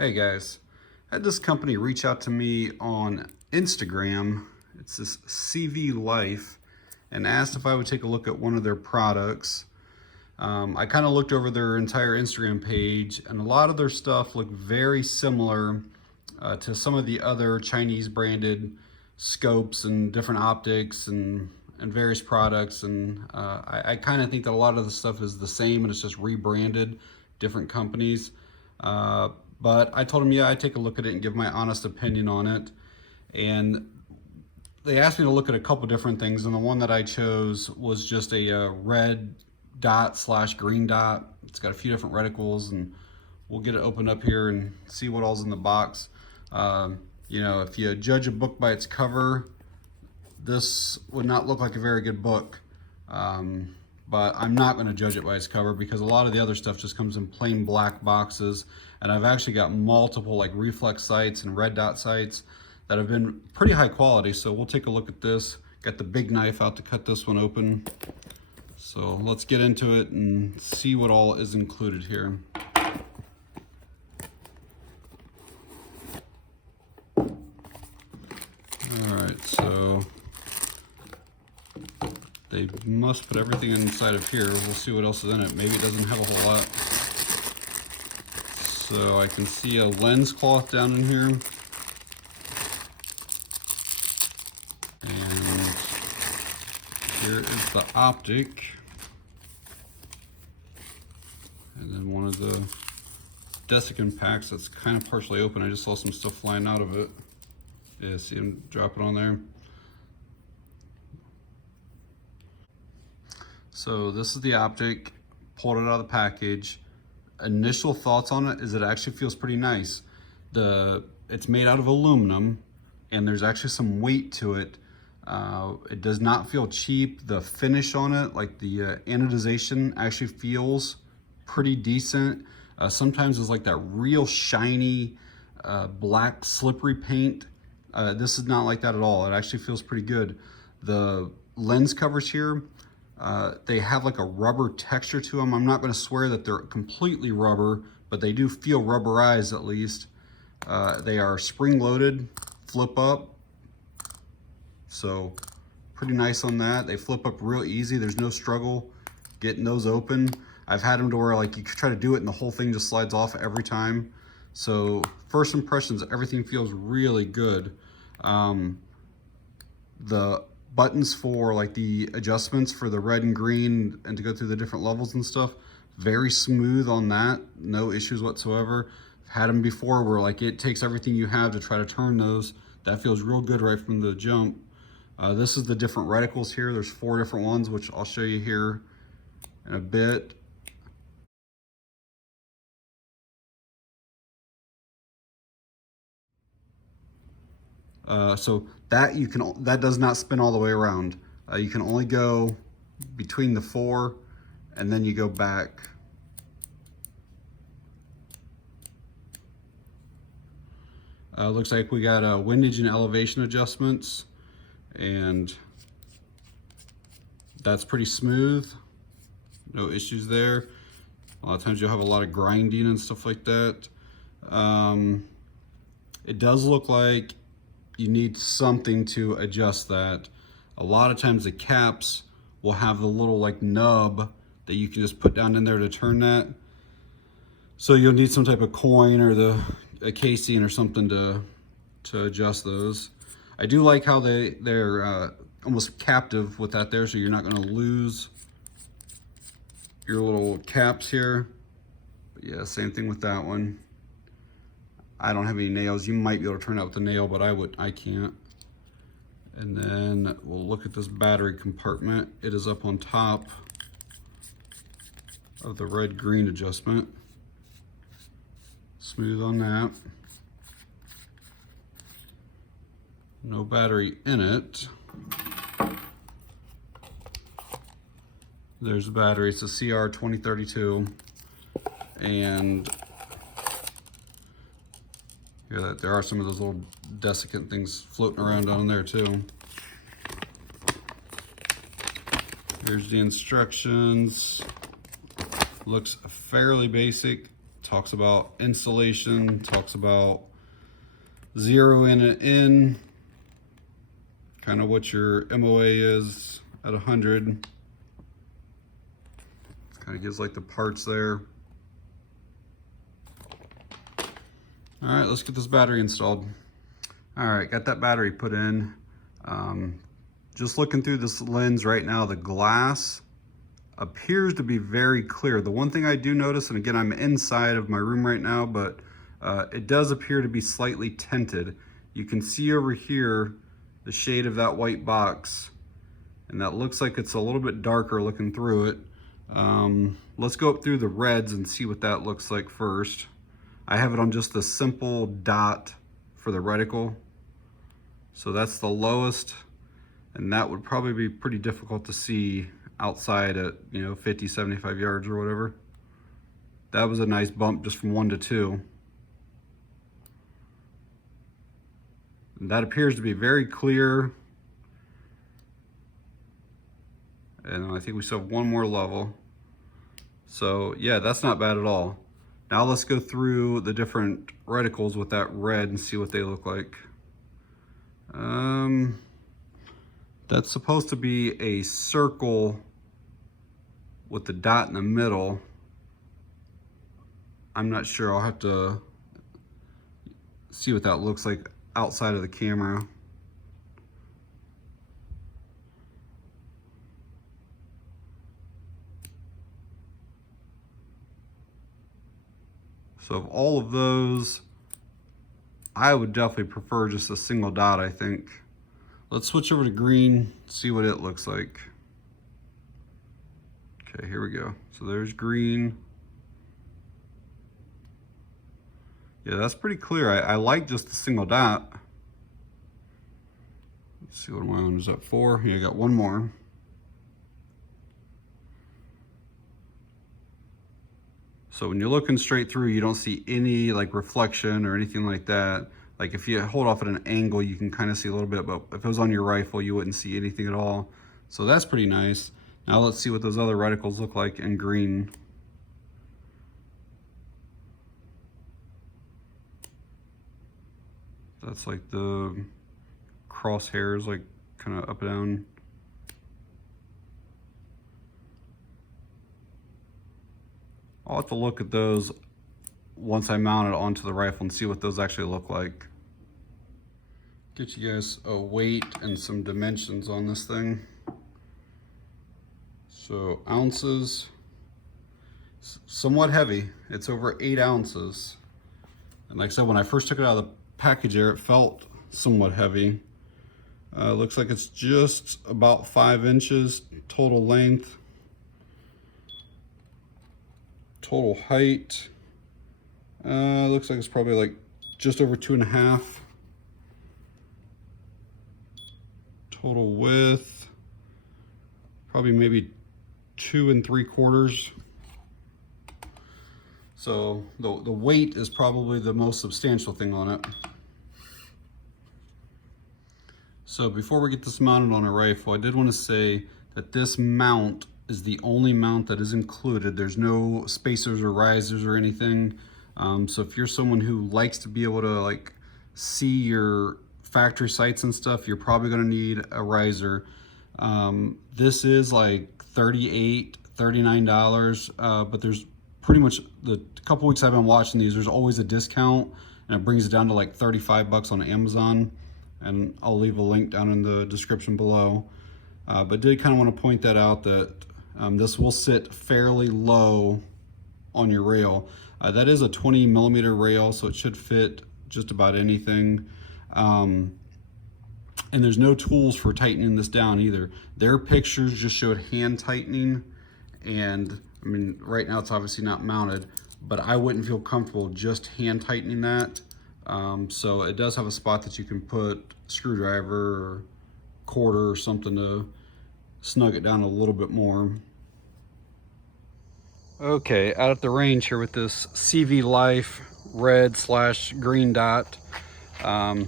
Hey guys, I had this company reach out to me on Instagram. It's this CVLIVE, and asked if I would take a look at one of their products. I kind of looked over their entire Instagram page, and a lot of their stuff looked very similar to some of the other Chinese branded scopes and different optics and various products. And I kind of think that a lot of the stuff is the same and it's just rebranded, different companies. But I told them, yeah, I'd take a look at it and give my honest opinion on it. And they asked me to look at a couple different things, and the one that I chose was just a red dot / green dot. It's got a few different reticles, and we'll get it opened up here and see what all's in the box. You know, if you judge a book by its cover, this would not look like a very good book. But I'm not going to judge it by its cover because a lot of the other stuff just comes in plain black boxes. And I've actually got multiple like Reflex sights and red dot sights that have been pretty high quality. So we'll take a look at this. Got the big knife out to cut this one open. So let's get into it and see what all is included here. All right, so they must put everything inside of here. We'll see what else is in it. Maybe it doesn't have a whole lot. So I can see a lens cloth down in here. And here is the optic. And then one of the desiccant packs that's kind of partially open. I just saw some stuff flying out of it. Yeah, see them drop it on there. So this is the optic, pulled it out of the package. Initial thoughts on it is it actually feels pretty nice. It's made out of aluminum, and there's actually some weight to it. It does not feel cheap. The finish on it, like the anodization, actually feels pretty decent. Sometimes it's like that real shiny black slippery paint. This is not like that at all. It actually feels pretty good. The lens covers here, they have like a rubber texture to them. I'm not going to swear that they're completely rubber, but they do feel rubberized at least. They are spring-loaded, flip up, so pretty nice on that. They flip up real easy. There's no struggle getting those open. I've had them to where like you try to do it and the whole thing just slides off every time. So first impressions, everything feels really good. The buttons for like the adjustments for the red and green and to go through the different levels and stuff, very smooth on that, no issues whatsoever. I've had them before where like it takes everything you have to try to turn those. That feels real good right from the jump. This is the different reticles here. There's 4 different ones, which I'll show you here in a bit. So that does not spin all the way around. You can only go between the 4, and then you go back. Looks like we got windage and elevation adjustments, and that's pretty smooth. No issues there. A lot of times you'll have a lot of grinding and stuff like that. It does look like you need something to adjust that. A lot of times the caps will have the little like nub that you can just put down in there to turn that. So you'll need some type of coin or a casing or something to adjust those. I do like how they're almost captive with that there, so you're not gonna lose your little caps here. But yeah, same thing with that one. I don't have any nails. You might be able to turn it out with a nail, but I can't. And then we'll look at this battery compartment. It is up on top of the red-green adjustment. Smooth on that. No battery in it. There's the battery. It's a CR2032. And yeah, there are some of those little desiccant things floating around down there too. Here's the instructions. Looks fairly basic. talks about installation, talks about zeroing it in, kind of what your MOA is at 100. It kind of gives like the parts there. All right, let's get this battery installed. All right, got that battery put in. Just looking through this lens right now, the glass appears to be very clear. The one thing I do notice, and again, I'm inside of my room right now, but it does appear to be slightly tinted. You can see over here the shade of that white box, and that looks like it's a little bit darker looking through it. Let's go up through the reds and see what that looks like first. I have it on just the simple dot for the reticle. So that's the lowest, and that would probably be pretty difficult to see outside at, 50, 75 yards or whatever. That was a nice bump just from 1 to 2. And that appears to be very clear. And I think we still have one more level. So yeah, that's not bad at all. Now let's go through the different reticles with that red and see what they look like. That's supposed to be a circle with the dot in the middle. I'm not sure, I'll have to see what that looks like outside of the camera. So of all of those, I would definitely prefer just a single dot, I think. Let's switch over to green, see what it looks like. Okay, here we go. So there's green. Yeah, that's pretty clear. I like just a single dot. Let's see, what am I on? Is that 4? Yeah, I got one more. So when you're looking straight through, you don't see any like reflection or anything like that. Like if you hold off at an angle, you can kind of see a little bit, but if it was on your rifle, you wouldn't see anything at all. So that's pretty nice. Now let's see what those other reticles look like in green. That's like the crosshairs, like kind of up and down. I'll have to look at those once I mount it onto the rifle and see what those actually look like. Get you guys a weight and some dimensions on this thing. So ounces, somewhat heavy. It's over 8 ounces. And like I said, when I first took it out of the package there, it felt somewhat heavy. Looks like it's just about 5 inches total length. Total height, looks like it's probably like just over 2.5. Total width, probably maybe 2 3/4. So the weight is probably the most substantial thing on it. So before we get this mounted on a rifle, I did want to say that this mount is the only mount that is included. There's no spacers or risers or anything. So if you're someone who likes to be able to like see your factory sights and stuff, you're probably gonna need a riser. This is like $38, $39, but there's pretty much the couple weeks I've been watching these, there's always a discount and it brings it down to like 35 bucks on Amazon. And I'll leave a link down in the description below. But did kind of want to point that out that this will sit fairly low on your rail. That is a 20mm rail, so it should fit just about anything. And there's no tools for tightening this down either. Their pictures just showed hand tightening, and I mean, right now it's obviously not mounted, but I wouldn't feel comfortable just hand tightening that. So it does have a spot that you can put a screwdriver or quarter or something to snug it down a little bit more. Okay, out at the range here with this CVLIVE red/green dot.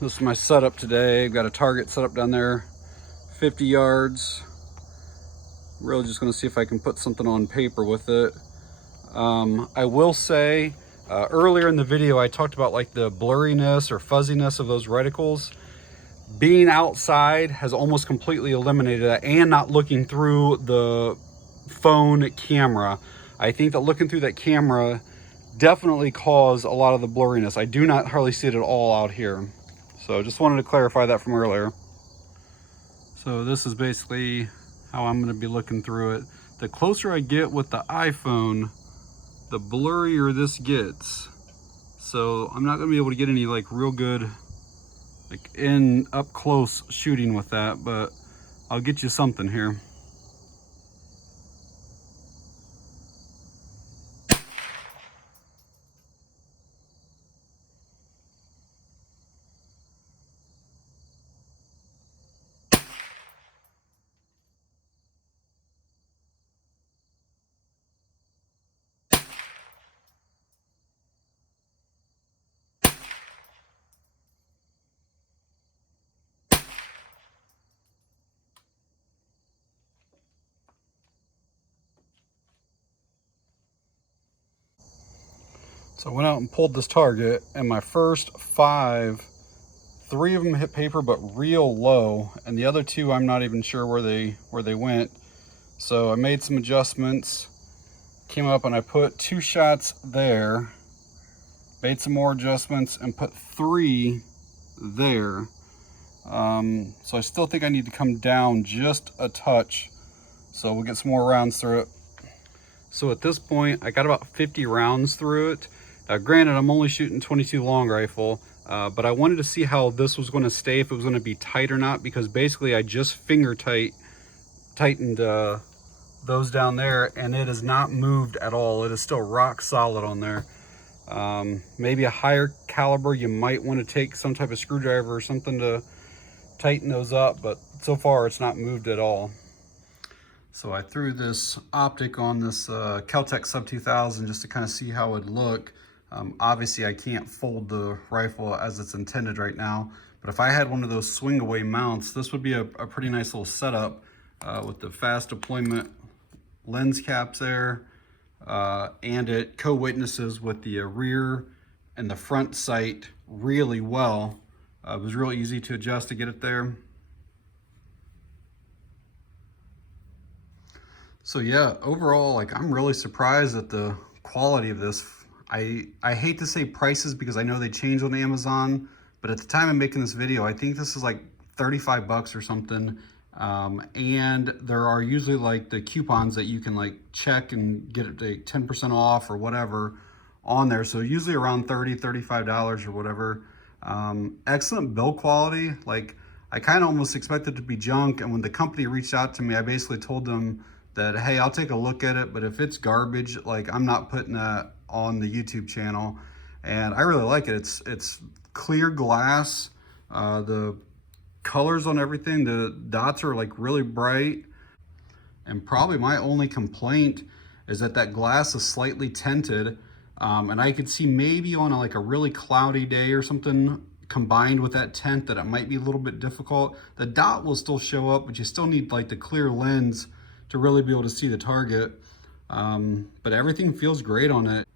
This is my setup today. I've got a target set up down there, 50 yards. Really just gonna see if I can put something on paper with it. I will say, Earlier in the video, I talked about like the blurriness or fuzziness of those reticles. Being outside has almost completely eliminated that, and not looking through the phone camera. I think that looking through that camera definitely caused a lot of the blurriness. I do not hardly see it at all out here. So just wanted to clarify that from earlier. So this is basically how I'm going to be looking through it. The closer I get with the iPhone, the blurrier this gets. So I'm not going to be able to get any like real good like in up close shooting with that, but I'll get you something here. So I went out and pulled this target, and my first 5, 3 of them hit paper, but real low, and the other 2 I'm not even sure where they went. So I made some adjustments, came up and I put 2 shots there, made some more adjustments and put 3 there. So I still think I need to come down just a touch, so we'll get some more rounds through it. So at this point I got about 50 rounds through it. Now granted, I'm only shooting 22 long rifle, but I wanted to see how this was going to stay, if it was going to be tight or not, because basically I just finger tightened those down there, and it has not moved at all. It is still rock solid on there. Maybe a higher caliber, you might want to take some type of screwdriver or something to tighten those up, but so far it's not moved at all. So I threw this optic on this Kel-Tec Sub 2000 just to kind of see how it would look. Obviously I can't fold the rifle as it's intended right now, but if I had one of those swing away mounts, this would be a pretty nice little setup with the fast deployment lens caps there, and it co-witnesses with the rear and the front sight really well. It was real easy to adjust to get it there. So yeah, overall, like, I'm really surprised at the quality of this. I hate to say prices because I know they change on Amazon, but at the time of making this video, I think this is like 35 bucks or something. And there are usually like the coupons that you can like check and get it 10% off or whatever on there. So usually around $30, $35 or whatever. Excellent build quality. Like, I kind of almost expected it to be junk. And when the company reached out to me, I basically told them that, hey, I'll take a look at it, but if it's garbage, like, I'm not putting that on the YouTube channel. And I really like it. It's clear glass. The colors on everything, the dots are like really bright. And probably my only complaint is that glass is slightly tinted. And I could see maybe on like a really cloudy day or something, combined with that tint, that it might be a little bit difficult. The dot will still show up, but you still need like the clear lens to really be able to see the target. But everything feels great on it.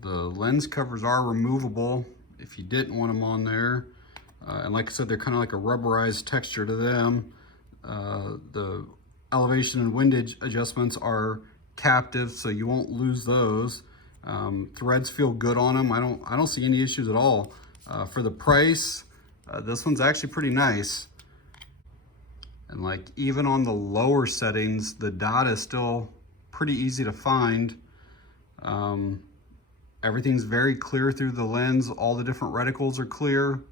The lens covers are removable if you didn't want them on there. And like I said, they're kind of like a rubberized texture to them. The elevation and windage adjustments are captive, so you won't lose those. Threads feel good on them. I don't see any issues at all. For the price, this one's actually pretty nice. And like, even on the lower settings, the dot is still pretty easy to find. Everything's very clear through the lens. All the different reticles are clear.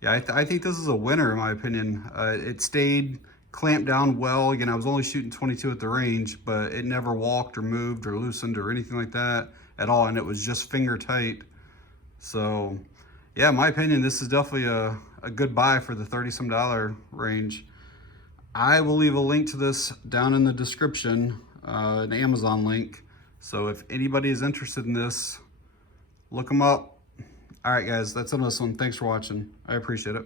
Yeah, I think this is a winner in my opinion. It stayed clamped down well. Again, I was only shooting 22 at the range, but it never walked or moved or loosened or anything like that at all. And it was just finger tight. So yeah, in my opinion, this is definitely a good buy for the $30-some range. I will leave a link to this down in the description, an Amazon link. So if anybody is interested in this, look them up. All right, guys, that's on this one. Thanks for watching. I appreciate it.